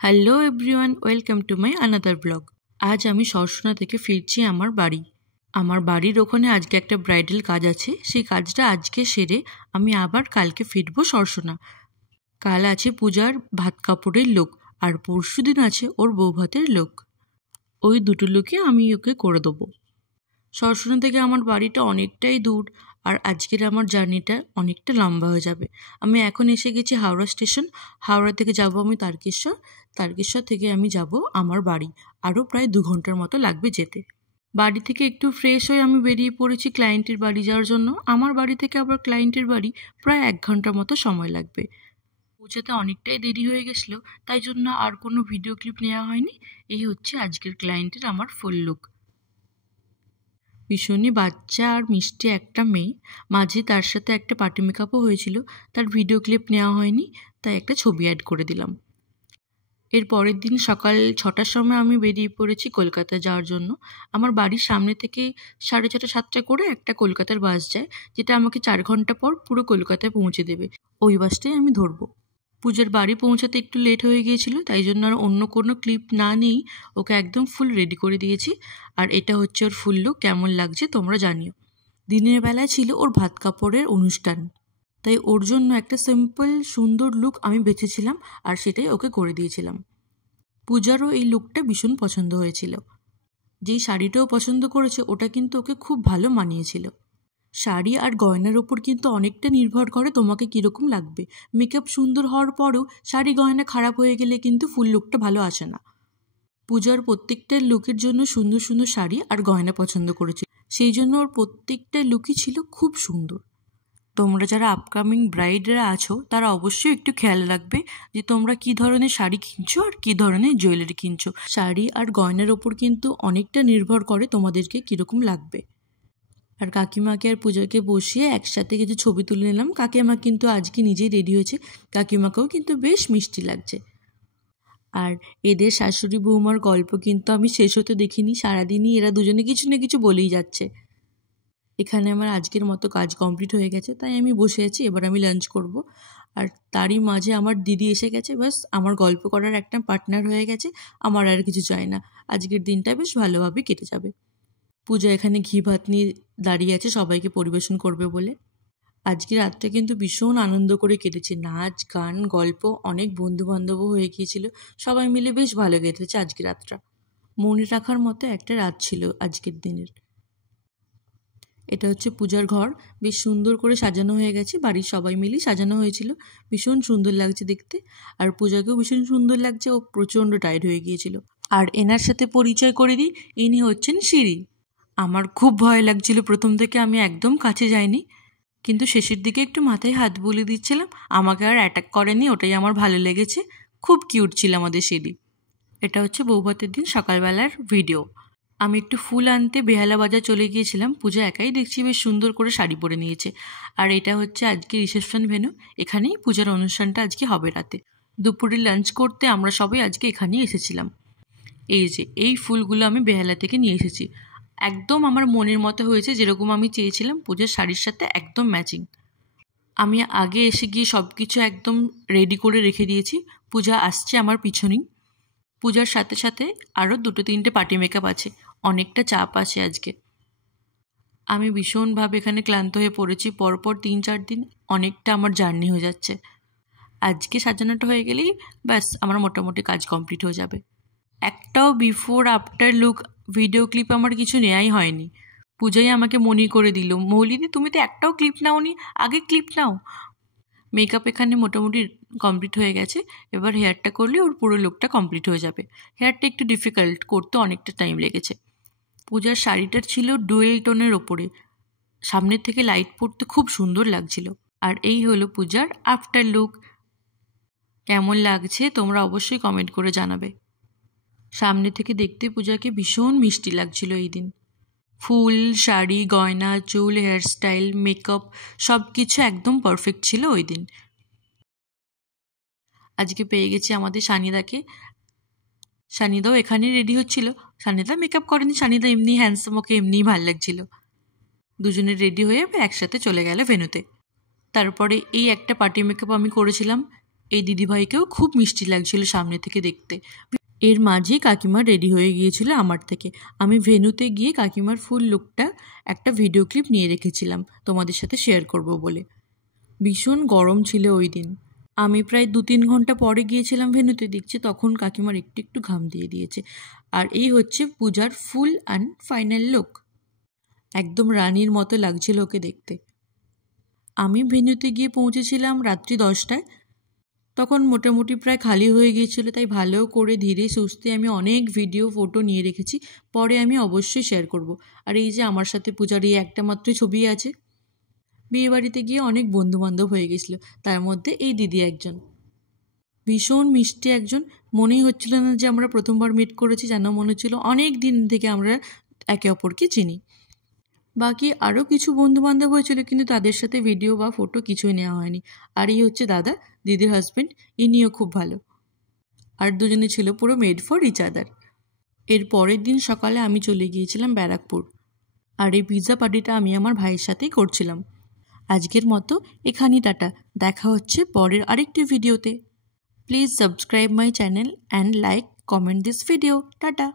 Hello everyone, welcome to my another blog. আজ আমি সরসোনা থেকে ফিরছি আমার বাড়ির ওখানে আজকে একটা ব্রাইডাল কাজ আছে। সেই কাজটা আজকে সেরে আমি আবার কালকে ফিরবো সরসোনা। কাল আছে পূজার ভাত কাপড়ের লোক, আর পরশু দিন আছে ওর বউ ভাতের লোক। ওই দুটো লোকে আমি ওকে করে দেবো। সরসোনা থেকে আমার বাড়িটা অনেকটাই দূর, আর আজকের আমার জার্নিটা অনেকটা লম্বা হয়ে যাবে। আমি এখন এসে গেছি হাওড়া স্টেশন। হাওড়া থেকে যাব আমি তারকেশ্বর। তারকেশ্বর থেকে আমি যাব আমার বাড়ি। আরও প্রায় 2 ঘন্টার মতো লাগবে যেতে। বাড়ি থেকে একটু ফ্রেশ হয়ে আমি বেরিয়ে পড়েছি ক্লায়েন্টের বাড়ি যাওয়ার জন্য। আমার বাড়ি থেকে আবার ক্লায়েন্টের বাড়ি প্রায় 1 ঘন্টার মতো সময় লাগবে। পৌঁছাতে অনেকটাই দেরি হয়ে গেছিলো, তাই জন্য আর কোনো ভিডিও ক্লিপ নেওয়া হয়নি। এই হচ্ছে আজকের ক্লায়েন্টের আমার ফুল লুক। ভীষণই বাচ্চা আর মিষ্টি একটা মেয়ে, মাঝে তার সাথে একটা পার্টি মেকআপও হয়েছিল। তার ভিডিও ক্লিপ নেওয়া হয়নি, তাই একটা ছবি অ্যাড করে দিলাম। এর পরের দিন সকাল 6টার সময় আমি বেরিয়ে পড়েছি কলকাতা যাওয়ার জন্য। আমার বাড়ির সামনে থেকে 6:30 7টা করে একটা কলকাতার বাস যায়, যেটা আমাকে 4 ঘন্টা পর পুরো কলকাতায় পৌঁছে দেবে। ওই বাসটাই আমি ধরবো। পূজার বাড়ি পৌঁছাতে একটু লেট হয়ে গিয়েছিল, তাই জন্য আর অন্য কোনো ক্লিপ না নিয়েই ওকে একদম ফুল রেডি করে দিয়েছি। আর এটা হচ্ছে ওর ফুল লুক। কেমন লাগছে তোমরা জানিও। দিনের বেলায় ছিল ওর ভাত কাপড়ের অনুষ্ঠান, তাই ওর জন্য একটা সিম্পল সুন্দর লুক আমি বেছেছিলাম, আর সেটাই ওকে করে দিয়েছিলাম। পূজারও এই লুকটা ভীষণ পছন্দ হয়েছিল। যেই শাড়িটাও পছন্দ করেছে ওটা কিন্তু ওকে খুব ভালো মানিয়েছিল। শাড়ি আর গয়নার ওপর কিন্তু অনেকটা নির্ভর করে তোমাকে কীরকম লাগবে। মেকআপ সুন্দর হওয়ার পরেও শাড়ি গয়না খারাপ হয়ে গেলে কিন্তু ফুল লুকটা ভালো আসে না। পূজার প্রত্যেকটা লুকের জন্য সুন্দর সুন্দর শাড়ি আর গয়না পছন্দ করেছিল, সেই জন্য ওর প্রত্যেকটা লুকই ছিল খুব সুন্দর। তোমরা যারা আপকামিং ব্রাইডরা আছো তারা অবশ্যই একটু খেয়াল রাখবে যে তোমরা কী ধরনের শাড়ি কিনছো আর কী ধরনের জুয়েলারি কিনছো। শাড়ি আর গয়নার ওপর কিন্তু অনেকটা নির্ভর করে তোমাদেরকে কীরকম লাগবে। আর কাকিমাকে আর পূজাকে বসিয়ে একসাথে কিছু ছবি তুলে নিলাম। কাকিমা কিন্তু আজকে নিজেই রেডি হয়েছে, কাকিমাকেও কিন্তু বেশ মিষ্টি লাগছে। আর এদের শাশুড়ি বৌমার গল্প কিন্তু আমি শেষ হতে দেখিনি। সারাদিনই এরা দুজনে কিছু না কিছু বলেই যাচ্ছে। এখানে আমার আজকের মতো কাজ কমপ্লিট হয়ে গেছে, তাই আমি বসে আছি। এবার আমি লাঞ্চ করব। আর তারই মাঝে আমার দিদি এসে গেছে, বাস আমার গল্প করার একটা পার্টনার হয়ে গেছে। আমার আর কিছু চাই না। আজকের দিনটা বেশ ভালোভাবে কেটে যাবে। পূজা এখানে ঘি ভাত নিয়ে দাঁড়িয়ে আছে সবাইকে পরিবেশন করবে বলে। আজকে রাতটা কিন্তু ভীষণ আনন্দ করে কেটেছে। নাচ গান গল্প, অনেক বন্ধুবান্ধবও হয়ে গিয়েছিল। সবাই মিলে বেশ ভালো কেটেছে আজকে রাতটা। মনে রাখার মতো একটা রাত ছিল আজকের দিনের। এটা হচ্ছে পূজার ঘর। বেশ সুন্দর করে সাজানো হয়ে গেছে, বাড়ির সবাই মিলেই সাজানো হয়েছিল। ভীষণ সুন্দর লাগছে দেখতে, আর পূজাকেও ভীষণ সুন্দর লাগছে। ও প্রচণ্ড টায়ার্ড হয়ে গিয়েছিল। আর এনার সাথে পরিচয় করে দিই, ইনি হচ্ছেন সিঁড়ি। আমার খুব ভয় লাগছিল প্রথম থেকে, আমি একদম কাছে যাইনি, কিন্তু শেষের দিকে একটু মাথায় হাত বুলিয়ে দিচ্ছিলাম। আমাকে আর অ্যাটাক করেনি, ওটাই আমার ভালো লেগেছে। খুব কিউট ছিল আমাদের সিঁড়ি। এটা হচ্ছে বৌভাতের দিন সকালবেলার ভিডিও। আমি একটু ফুল আনতে বেহালা বাজার চলে গিয়েছিলাম। পূজা একাই দেখছি বেশ সুন্দর করে শাড়ি পরে নিয়েছে। আর এটা হচ্ছে আজকে রিসেপশন ভেন্যু। এখানেই পূজার অনুষ্ঠানটা আজকে হবে রাতে। দুপুরে লাঞ্চ করতে আমরা সবাই আজকে এখানেই এসেছিলাম। এই যে এই ফুলগুলো আমি বেহালা থেকে নিয়ে এসেছি। একদম আমার মনের মতো হয়েছে, যেরকম আমি চেয়েছিলাম। পূজার শাড়ির সাথে একদম ম্যাচিং। আমি আগে এসে গিয়ে সব কিছু একদম রেডি করে রেখে দিয়েছি। পূজা আসছে আমার পিছনেই। পূজার সাথে সাথে আরও 2-3টে পার্টি মেকআপ আছে। অনেকটা চাপ আছে আজকে। আমি ভীষণভাবে এখানে ক্লান্ত হয়ে পড়েছি। পরপর 3-4 দিন অনেকটা আমার জার্নি হয়ে যাচ্ছে। আজকে সাজানোটা হয়ে গেলেই ব্যাস আমার মোটামুটি কাজ কমপ্লিট হয়ে যাবে। একটাও before after look video clip আমার কিছু নেওয়াই হয়নি। পূজাই আমাকে মনে করে দিল, মৌলিদি তুমি তো একটাও ক্লিপ নাওনি, আগে ক্লিপ নাও। মেকআপ এখানে মোটামুটি কমপ্লিট হয়ে গেছে। এবার হেয়ারটা করলে ওর পুরো লুকটা কমপ্লিট হয়ে যাবে। হেয়ারটা একটু ডিফিকাল্ট করতে, অনেকটা টাইম লেগেছে। পূজার শাড়িটার ছিল ডুয়েল টোনের ওপরে, সামনের থেকে লাইট পড়তে খুব সুন্দর লাগছিল। আর এই হলো পূজার আফটার লুক। কেমন লাগছে তোমরা অবশ্যই কমেন্ট করে জানাবে। সামনে থেকে দেখতে পূজাকে ভীষণ মিষ্টি লাগছিল এই দিন। ফুল, শাড়ি, গয়না, চুল, হেয়ারস্টাইল, মেকআপ সব কিছু একদম পারফেক্ট ছিল ওই দিন। আজকে পেয়ে গেছি আমাদের সানিদাকে। সানিদাও এখানেই রেডি হচ্ছিল। সানিদা মেকআপ করেনি, সানিদা এমনি হ্যান্ডসাম, ওকে এমনিই ভাল লাগছিল। দুজনে রেডি হয়ে একসাথে চলে গেল ভেন্যুতে। তারপরে এই একটা পার্টি মেকআপ আমি করেছিলাম। এই দিদিভাইকেও খুব মিষ্টি লাগছিল সামনে থেকে দেখতে। এর মাঝেই কাকিমা রেডি হয়ে গিয়েছিল আমার থেকে। আমি ভেন্যুতে গিয়ে কাকিমার ফুল লুকটা একটা ভিডিও ক্লিপ নিয়ে রেখেছিলাম তোমাদের সাথে শেয়ার করব বলে। ভীষণ গরম ছিল ওই দিন। আমি প্রায় 2-3 ঘন্টা পরে গিয়েছিলাম ভেন্যুতে, দেখছি তখন কাকিমার একটু একটু ঘাম দিয়ে দিয়েছে। আর এই হচ্ছে পূজার ফুল অ্যান্ড ফাইনাল লুক। একদম রানীর মতো লাগছিল ওকে দেখতে। আমি ভেন্যুতে গিয়ে পৌঁছেছিলাম রাত্রি 10টায়। তখন মোটামুটি প্রায় খালি হয়ে গিয়েছিল, তাই ভালো করে ধীরে সুস্থে আমি অনেক ভিডিও ফটো নিয়ে রেখেছি, পরে আমি অবশ্যই শেয়ার করব। আর এই যে আমার সাথে পূজার এই একটা মাত্র ছবি আছে। বিয়েবাড়িতে গিয়ে অনেক বন্ধুবান্ধব হয়ে গেছিলো, তার মধ্যে এই দিদি একজন। ভীষণ মিষ্টি একজন। মনেই হচ্ছিল না যে আমরা প্রথমবার মিট করেছি, যেন মনে হচ্ছিল অনেক দিন থেকে আমরা একে অপরকে চিনি। বাকি আরও কিছু বন্ধুবান্ধব হয়েছিল, কিন্তু তাদের সাথে ভিডিও বা ফটো কিছুই নেওয়া হয়নি। আর এই হচ্ছে দাদা, দিদির হাজব্যান্ড, ইনিও খুব ভালো। আর দুজনে ছিল পুরো মেড ফর ইচ আদার। এর পরের দিন সকালে আমি চলে গিয়েছিলাম ব্যারাকপুর। আর এই পিৎজা পার্টিটা আমি আমার ভাইয়ের সাথেই করছিলাম। আজকের মতো এখানেই টাটা। দেখা হচ্ছে পরের আরেকটি ভিডিওতে। Please subscribe my channel and like comment this video. Tata.